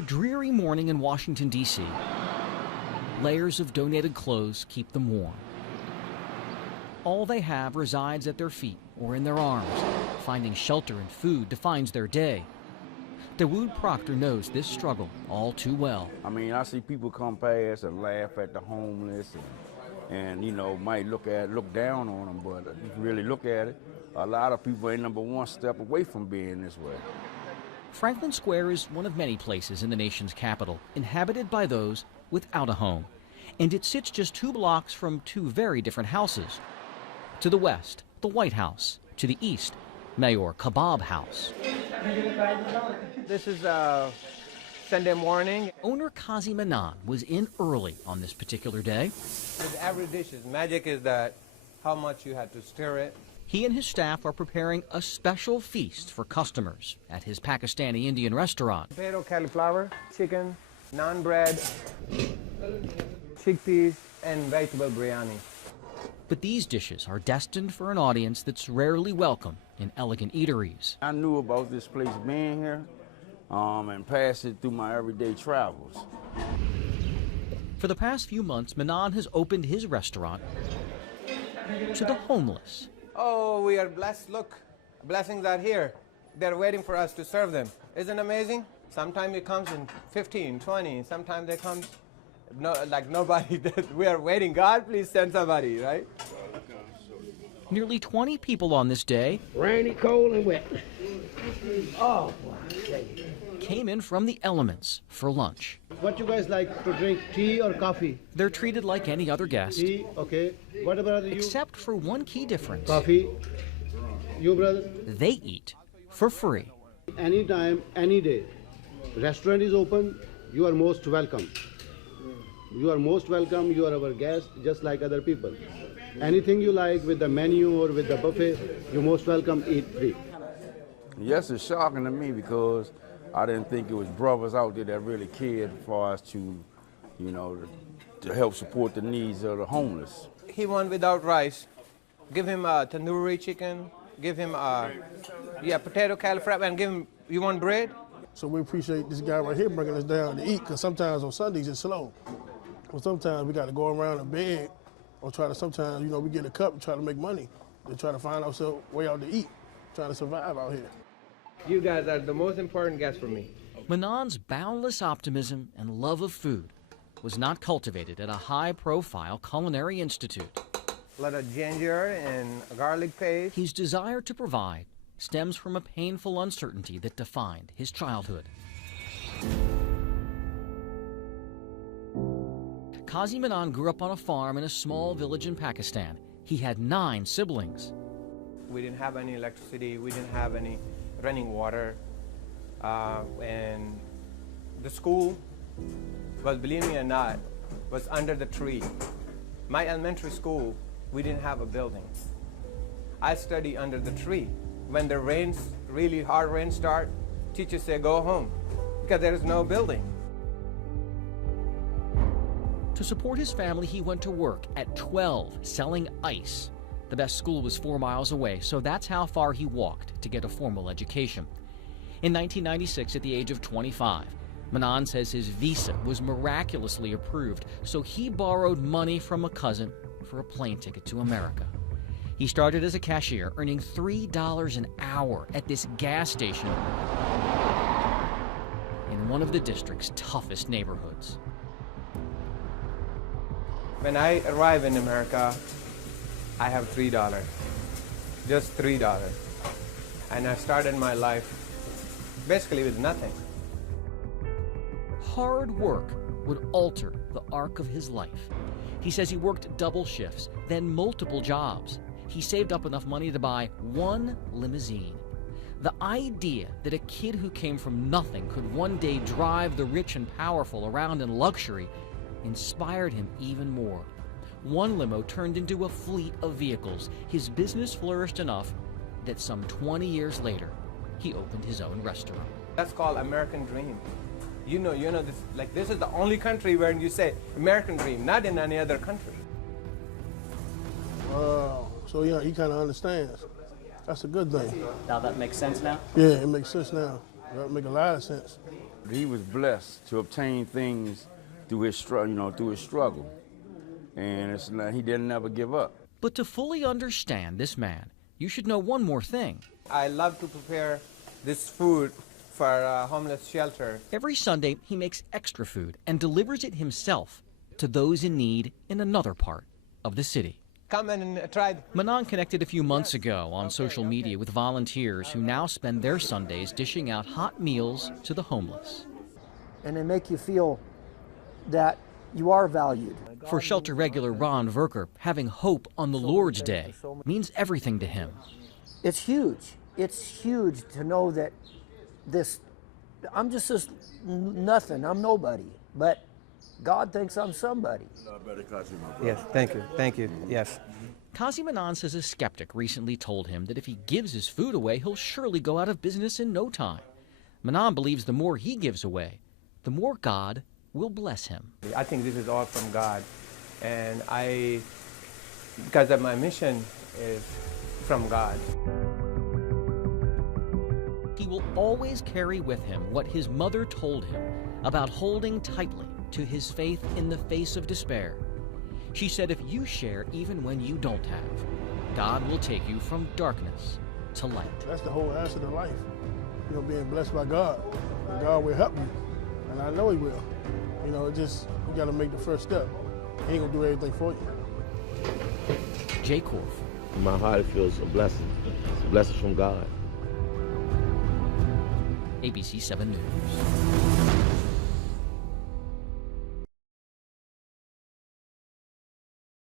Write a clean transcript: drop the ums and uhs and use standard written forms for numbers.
a dreary morning in Washington, D.C., layers of donated clothes keep them warm. All they have resides at their feet or in their arms. Finding shelter and food defines their day. Dawood Proctor knows this struggle all too well. I mean, I see people come past and laugh at the homeless and you know, might look down on them, but if you really look at it, a lot of people ain't number one step away from being this way. Franklin Square is one of many places in the nation's capital inhabited by those without a home. And it sits just 2 blocks from 2 very different houses. To the west, the White House. To the east, Mayor Kebab House. This is Sunday morning. Owner Kazi Manan was in early on this particular day. With every dishes, magic is that how much you have to stir it. He and his staff are preparing a special feast for customers at his Pakistani Indian restaurant. Potato, cauliflower, chicken, naan bread, chickpeas, and vegetable biryani. But these dishes are destined for an audience that's rarely welcome in elegant eateries. I knew about this place being here and passed it through my everyday travels. For the past few months, Manan has opened his restaurant to the homeless. Oh, we are blessed. Look, blessings are here. They're waiting for us to serve them. Isn't it amazing? Sometimes it comes in 15, 20. Sometimes they come like nobody. We are waiting. God, please send somebody, right? Nearly 20 people on this day, rainy, cold, and wet. Oh, came in from the elements for lunch. What you guys like to drink, tea or coffee? They're treated like any other guest. Tea, okay. What about you? Except for one key difference. Coffee. You, brother? They eat for free. Anytime, any day. Restaurant is open. You are most welcome. You are most welcome. You are our guest, just like other people. Anything you like with the menu or with the buffet, you're most welcome, eat free. Yes, it's shocking to me because I didn't think it was brothers out there that really cared for us to, you know, to help support the needs of the homeless. He went without rice. Give him a tandoori chicken. Give him potato cauliflower, and give him, you want bread? So we appreciate this guy right here bringing us down to eat, because sometimes on Sundays it's slow. Well, sometimes we got to go around and beg, or sometimes, you know, we get a cup and try to make money, and try to find ourselves way out to eat, trying to survive out here. You guys are the most important guests for me. Manan's boundless optimism and love of food was not cultivated at a high-profile culinary institute. A lot of ginger and garlic paste. His desire to provide stems from a painful uncertainty that defined his childhood. Kazi Manan grew up on a farm in a small village in Pakistan. He had 9 siblings. We didn't have any electricity. We didn't have any running water. And the school was, believe me or not, was under the tree. My elementary school, we didn't have a building. I study under the tree. When the rains, really hard rain start, teachers say go home because there is no building. To support his family, he went to work at 12 selling ice. The best school was 4 miles away, so that's how far he walked to get a formal education. In 1996, at the age of 25, Manan says his visa was miraculously approved, so he borrowed money from a cousin for a plane ticket to America. He started as a cashier, earning $3 an hour at this gas station in one of the district's toughest neighborhoods. When I arrive in America, I have $3, just $3. And I started my life basically with nothing. Hard work would alter the arc of his life. He says he worked double shifts, then multiple jobs. He saved up enough money to buy 1 limousine. The idea that a kid who came from nothing could one day drive the rich and powerful around in luxury inspired him even more. 1 limo turned into a fleet of vehicles. His business flourished enough that some 20 years later, he opened his own restaurant. That's called American dream. You know, this is the only country where you say American dream, not in any other country. Wow. So yeah, he kind of understands. That's a good thing. Now that makes sense now? Yeah, it makes sense now. That makes a lot of sense. He was blessed to obtain things through his struggle, and it's like he didn't ever give up. But to fully understand this man, you should know one more thing. I love to prepare this food for a homeless shelter. Every Sunday, he makes extra food and delivers it himself to those in need in another part of the city. Come and try. Manon connected a few months ago on social media with volunteers who now spend their Sundays dishing out hot meals to the homeless. And they make you feel that you are valued. For shelter regular Ron Verker, having hope on the Lord's Day means everything to him. It's huge. It's huge to know that I'm just this nothing, I'm nobody, but God thinks I'm somebody. Yes, thank you, yes. Kazi Manon says a skeptic recently told him that if he gives his food away, he'll surely go out of business in no time. Manon believes the more he gives away, the more God will bless him. I think this is all from God, and because of my mission is from God. He will always carry with him what his mother told him about holding tightly to his faith in the face of despair. She said if you share even when you don't have, God will take you from darkness to light. That's the whole answer to life. You know, being blessed by God. And God will help you. And I know he will. You know, you got to make the first step. He ain't going to do everything for you. Jay Korf. In my heart, it feels a blessing. It's a blessing from God. ABC 7 News.